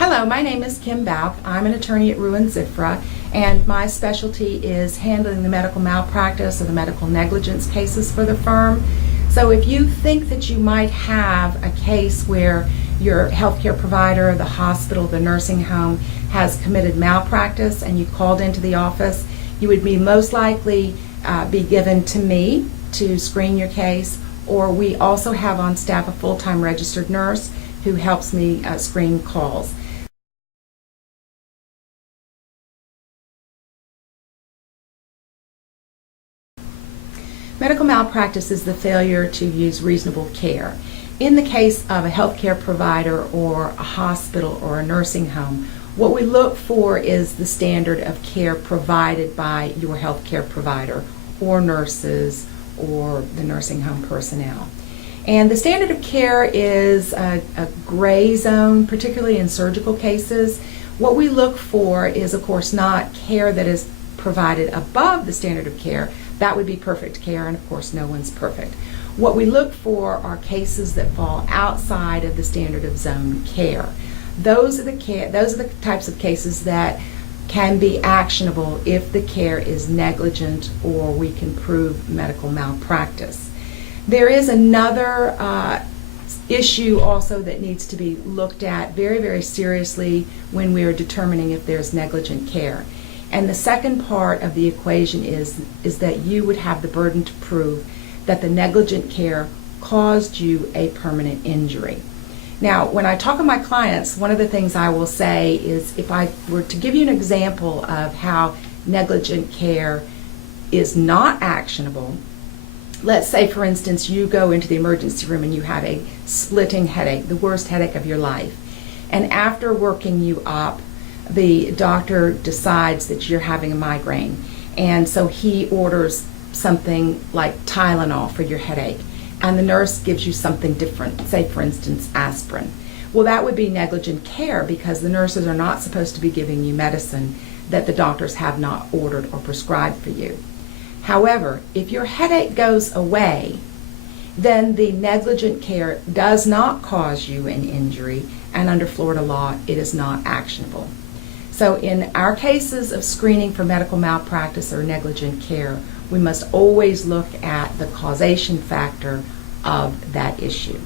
Hello, my name is Kim Bauk. I'm an attorney at Rue Ziffra, and my specialty is handling the medical malpractice or the medical negligence cases for the firm. So if you think that you might have a case where your healthcare provider, the hospital, the nursing home has committed malpractice and you called into the office, you would be most likely be given to me to screen your case, or we also have on staff a full-time registered nurse who helps me screen calls. Medical malpractice is the failure to use reasonable care. In the case of a healthcare provider or a hospital or a nursing home, what we look for is the standard of care provided by your healthcare provider or nurses or the nursing home personnel. And the standard of care is a gray zone, particularly in surgical cases. What we look for is, of course, not care that is provided above the standard of care. That would be perfect care, and of course no one's perfect. What we look for are cases that fall outside of the standard of zone care. Those are the types of cases that can be actionable if the care is negligent or we can prove medical malpractice. There is another issue also that needs to be looked at very, very seriously when we are determining if there's negligent care. And the second part of the equation is that you would have the burden to prove that the negligent care caused you a permanent injury. Now, when I talk to my clients, one of the things I will say is, if I were to give you an example of how negligent care is not actionable, let's say, for instance, you go into the emergency room and you have a splitting headache, the worst headache of your life. And after working you up, the doctor decides that you're having a migraine, and so he orders something like Tylenol for your headache, and the nurse gives you something different, say for instance aspirin. Well, that would be negligent care because the nurses are not supposed to be giving you medicine that the doctors have not ordered or prescribed for you. However, if your headache goes away, then the negligent care does not cause you an injury, and under Florida law it is not actionable. So in our cases of screening for medical malpractice or negligent care, we must always look at the causation factor of that issue.